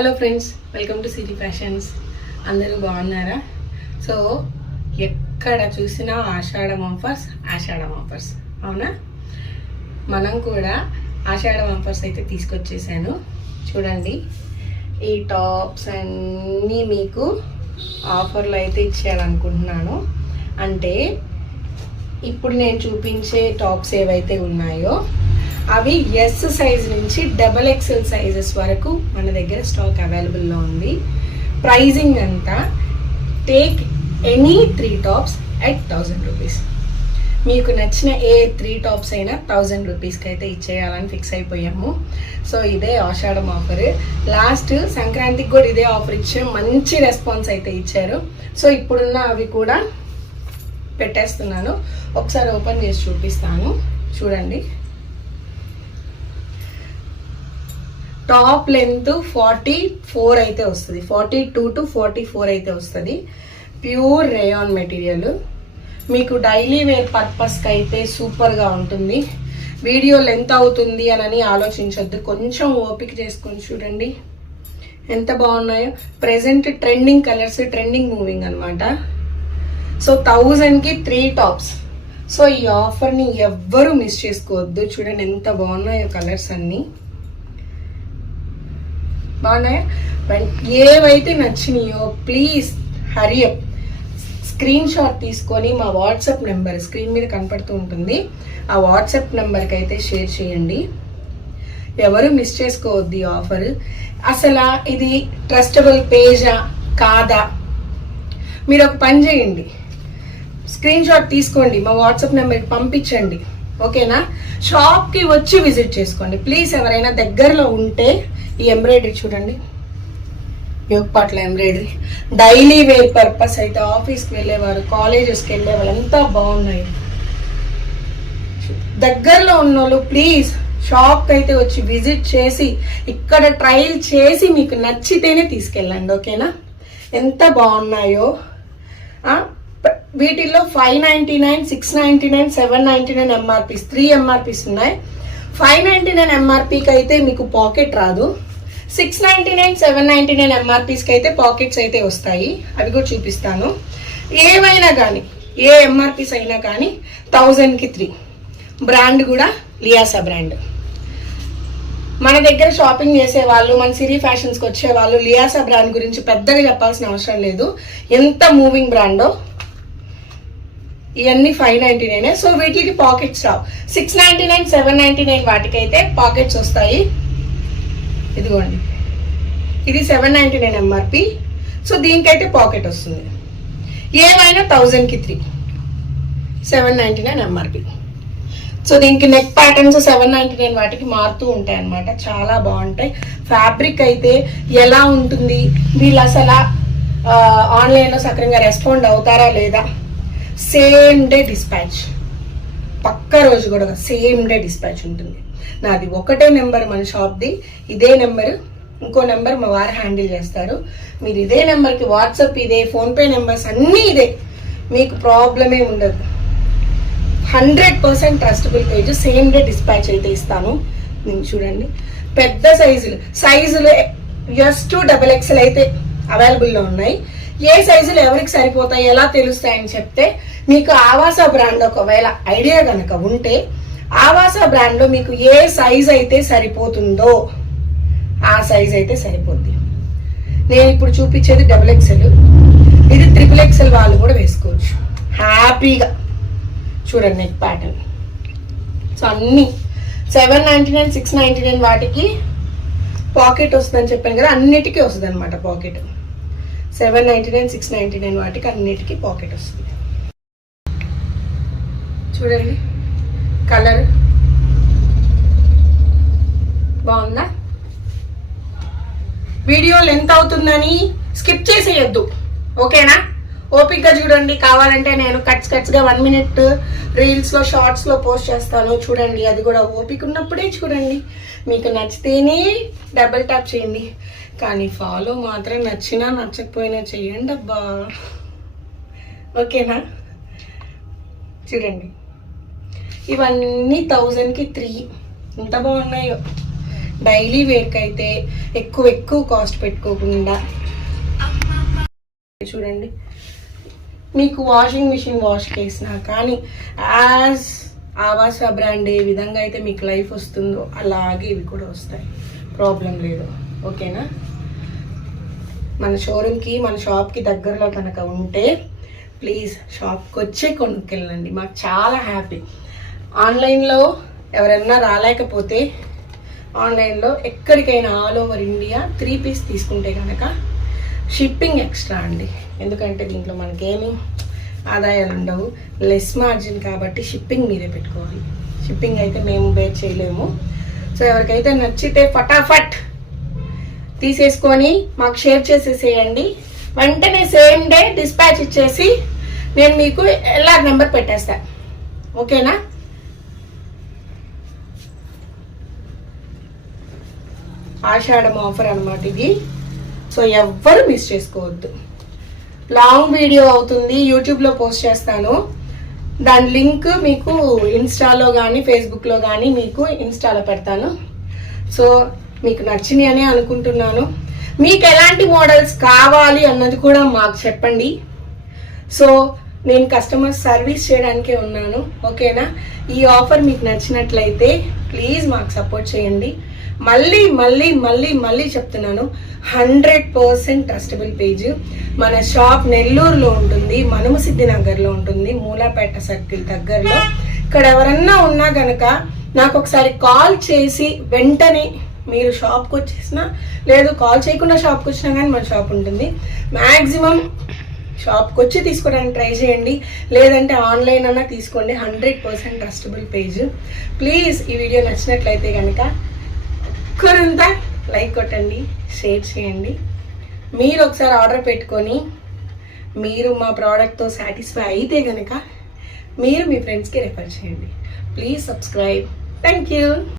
Hello friends, welcome to city fashions. అందరూ బాగున్నారా? So ఎక్కడ చూసినా ఆషాఢం ఆఫర్స్ అవునా? మనం కూడా ఆషాఢం ఆఫర్స్ అయితే తీసుకొచ్చేసాను. చూడండి, ఈ టాప్స్ అన్నీ మీకు ఆఫర్లు అయితే ఇచ్చేయాలనుకుంటున్నాను. అంటే ఇప్పుడు నేను చూపించే టాప్స్ ఏవైతే ఉన్నాయో అవి ఎస్ సైజ్ నుంచి XXL సైజెస్ వరకు మన దగ్గర స్టాక్ అవైలబుల్లో ఉంది. ప్రైజింగ్ అంతా take any 3 tops at 1000 rupees. మీకు నచ్చిన ఏ 3 టాప్స్ అయినా 1000 రూపీస్కి అయితే ఇచ్చేయాలని ఫిక్స్ అయిపోయాము. సో ఇదే ఆషాఢం ఆఫర్. లాస్ట్ సంక్రాంతికి కూడా ఇదే ఆఫర్ ఇచ్చాం, మంచి రెస్పాన్స్ అయితే ఇచ్చారు. సో ఇప్పుడున్న అవి కూడా పెట్టేస్తున్నాను. ఒకసారి ఓపెన్ చేసి చూపిస్తాను. చూడండి, టాప్ లెంత్ 44 అయితే వస్తుంది, 42 to 44 అయితే వస్తుంది. Pure rayon material. మీకు డైలీ వేర్ పర్పస్కి అయితే సూపర్గా ఉంటుంది. వీడియో లెంత్ అవుతుంది అని ఆలోచించొద్దు, కొంచెం ఓపిక చేసుకొని చూడండి ఎంత బాగున్నాయో. Present trending colours, trending moving అనమాట. సో 1000కి 3 టాప్స్. సో ఈ ఆఫర్ని ఎవ్వరూ మిస్ చేసుకోవద్దు. చూడండి ఎంత బాగున్నాయో కలర్స్ అన్నీ బాగున్నాయా? ఏవైతే నచ్చినాయో ప్లీజ్ హరియప్ స్క్రీన్ షాట్ తీసుకొని మా వాట్సాప్ నెంబర్ స్క్రీన్ మీద కనపడుతూ ఉంటుంది, ఆ వాట్సాప్ నెంబర్కి అయితే షేర్ చేయండి. ఎవరు మిస్ చేసుకోవద్దు ఈ ఆఫర్. అసలు ఇది ట్రస్టబుల్ పేజా కాదా మీరు ఒక పని చేయండి, స్క్రీన్ షాట్ తీసుకోండి, మా వాట్సాప్ నెంబర్కి పంపించండి. ఓకేనా? షాప్కి వచ్చి విజిట్ చేసుకోండి ప్లీజ్. ఎవరైనా దగ్గరలో ఉంటే ఈ ఎంబ్రాయిడరీ చూడండి, యోగపాట్ల ఎంబ్రాయిడరీ. డైలీ వేర్ పర్పస్ అయితే ఆఫీస్కి వెళ్ళేవారు, కాలేజెస్కి వెళ్ళేవాళ్ళు ఎంత బాగున్నాయి. దగ్గరలో ఉన్నోళ్ళు ప్లీజ్ షాప్కి అయితే వచ్చి విజిట్ చేసి ఇక్కడ ట్రయల్ చేసి మీకు నచ్చితేనే తీసుకెళ్ళండి. ఓకేనా? ఎంత బాగున్నాయో. వీటిల్లో 599, 699, 799 ఎంఆర్పీస్, 3 ఎంఆర్పీస్ ఉన్నాయి. 599 ఎంఆర్పీకి అయితే మీకు పాకెట్ రాదు. 699, 799 ఎంఆర్పీస్కి అయితే పాకెట్స్ అయితే వస్తాయి. అవి కూడా చూపిస్తాను. ఏవైనా కానీ ఏ ఎంఆర్పీస్ అయినా కానీ 1000కి 3. బ్రాండ్ కూడా లియాసా బ్రాండ్. మన దగ్గర షాపింగ్ చేసే వాళ్ళు, మన సిరీ ఫ్యాషన్స్కి వచ్చే వాళ్ళు లియాసా బ్రాండ్ గురించి పెద్దగా చెప్పాల్సిన అవసరం లేదు. ఎంత మూవింగ్ బ్రాండో. ఇవన్నీ 599. సో వీటికి పాకెట్స్ రావు. 699, 799 వాటికైతే పాకెట్స్ వస్తాయి. ఇదిగోండి, ఇది 799 ఎంఆర్పి. సో దీనికైతే పాకెట్ వస్తుంది. ఏమైనా 1000కి 3, 799 ఎంఆర్పి. సో దీనికి నెక్ ప్యాటర్న్స్ 799 వాటికి మారుతూ ఉంటాయి అన్నమాట. చాలా బాగుంటాయి. ఫ్యాబ్రిక్ అయితే ఎలా ఉంటుంది, వీళ్ళు అసలు ఆన్లైన్లో సక్రంగా రెస్పాండ్ అవుతారా లేదా. సేమ్ డే డిస్పాచ్, పక్క రోజు కూడా సేమ్ డే డిస్పాచ్ ఉంటుంది. నాది ఒకటే నెంబర్ మన షాప్ది, ఇదే నెంబర్. ఇంకో నెంబర్ మా వారు హ్యాండిల్ చేస్తారు. మీరు ఇదే నెంబర్కి వాట్సాప్ ఇదే, ఫోన్పే నెంబర్స్ అన్నీ ఇదే, మీకు ప్రాబ్లమే ఉండదు. 100% trustable page. Same day dispatch అయితే ఇస్తాను. నేను చూడండి, పెద్ద సైజులు ఎస్ టు XXL అయితే అవైలబుల్లో ఉన్నాయి. ఏ సైజులు ఎవరికి సరిపోతాయి, ఎలా తెలుస్తాయని చెప్తే, మీకు ఆవాసా బ్రాండ్ ఒకవేళ ఐడియా కనుక ఉంటే ఆవాసా బ్రాండ్లో మీకు ఏ సైజ్ అయితే సరిపోతుందో ఆ సైజ్ అయితే సరిపోద్ది. నేను ఇప్పుడు చూపించేది XXL, ఇది XXL వాళ్ళు కూడా వేసుకోవచ్చు హ్యాపీగా. చూడండి నెక్ ప్యాటర్న్. సో అన్నీ 799, 699 వాటికి పాకెట్ వస్తుందని చెప్పాను కదా, అన్నిటికీ వస్తుంది అనమాట పాకెట్. 799, 699 వాటికి అన్నిటికీ పాకెట్ వస్తుంది. చూడండి కలర్ బాగుందా? వీడియో లెంత్ అవుతుందని స్కిప్ చేసేయద్దు. ఓకేనా? ఓపిక్గా చూడండి. కావాలంటే నేను కట్స్గా 1 minute రీల్స్లో, షార్ట్స్లో పోస్ట్ చేస్తాను. చూడండి, అది కూడా ఓపిక ఉన్నప్పుడే చూడండి. మీకు నచ్చితేనే డబుల్ ట్యాప్ చేయండి, కానీ ఫాలో మాత్రం నచ్చినా నచ్చకపోయినా చేయండి అబ్బా. ఓకేనా? చూడండి, ఇవన్నీ 1000కి 3. ఎంత బాగున్నాయో. డైలీ వేర్కి అయితే ఎక్కువ కాస్ట్ పెట్టుకోకుండా చూడండి, మీకు వాషింగ్ మిషన్ వాష్ చేసినా కానీ యాజ్ ఆవాస బ్రాండ్ ఏ విధంగా అయితే మీకు లైఫ్ వస్తుందో అలాగే ఇవి కూడా వస్తాయి, ప్రాబ్లం లేదు. ఓకేనా? మన షోరూమ్కి మన షాప్కి దగ్గరలో కనుక ఉంటే ప్లీజ్ షాప్కి వచ్చే కొనుక్కెళ్ళండి, మాకు చాలా హ్యాపీ. ఆన్లైన్లో ఎవరన్నా రాలేకపోతే ఆన్లైన్లో ఎక్కడికైనా ఆల్ ఓవర్ ఇండియా 3 పీస్ తీసుకుంటే కనుక షిప్పింగ్ ఎక్స్ట్రా అండి. ఎందుకంటే దీంట్లో మనకేమీ ఆదాయాలు ఉండవు, లెస్ మార్జిన్ కాబట్టి షిప్పింగ్ మీరే పెట్టుకోవాలి. షిప్పింగ్ అయితే మేము బేర్ చేయలేము. సో ఎవరికైతే నచ్చితే ఫటాఫట్ తీసేసుకొని మాకు షేర్ చేసేసేయండి. వెంటనే సేమ్ డే డిస్పాచ్ ఇచ్చేసి నేను మీకు ఎలా నెంబర్ పెట్టేస్తాను. ఓకేనా? ఆషాఢం ఆఫర్ అన్నమాట ఇది. సో ఎవ్వరు మిస్ చేసుకోవద్దు. లాంగ్ వీడియో అవుతుంది, యూట్యూబ్లో పోస్ట్ చేస్తాను. దాని లింక్ మీకు ఇన్స్టాలో కానీ ఫేస్బుక్లో కానీ మీకు ఇన్స్టాలో పెడతాను. సో మీకు నచ్చినాయి అని అనుకుంటున్నాను. మీకు ఎలాంటి మోడల్స్ కావాలి అన్నది కూడా మాకు చెప్పండి. సో నేను కస్టమర్ సర్వీస్ చేయడానికే ఉన్నాను. ఓకేనా? ఈ ఆఫర్ మీకు నచ్చినట్లయితే ప్లీజ్ మాకు సపోర్ట్ చేయండి. మళ్ళీ మళ్ళీ మళ్ళీ మళ్ళీ చెప్తున్నాను, 100% ట్రస్టబుల్ పేజ్. మన షాప్ నెల్లూరులో ఉంటుంది, మనుమసిద్ధి నగర్లో ఉంటుంది, మూలాపేట సర్కిల్ దగ్గరలో. ఇక్కడ ఎవరన్నా ఉన్నా కనుక నాకు ఒకసారి కాల్ చేసి వెంటనే మీరు షాప్కి వచ్చేసినా, లేదు కాల్ చేయకుండా షాప్కి వచ్చినా కానీ మన షాప్ ఉంటుంది. మ్యాక్సిమం షాప్కి వచ్చి తీసుకోవడానికి ట్రై చేయండి, లేదంటే ఆన్లైన్ అన్నా తీసుకోండి. 100% ట్రస్టబుల్ పేజ్. ప్లీజ్ ఈ వీడియో నచ్చినట్లయితే కనుక ఒక్కరంతా లైక్ కొట్టండి, షేర్ చేయండి. మీరు ఒకసారి ఆర్డర్ పెట్టుకొని మీరు మా ప్రోడక్ట్తో సాటిస్ఫై అయితే కనుక మీరు మీ ఫ్రెండ్స్కి రెఫర్ చేయండి. Please subscribe. Thank you.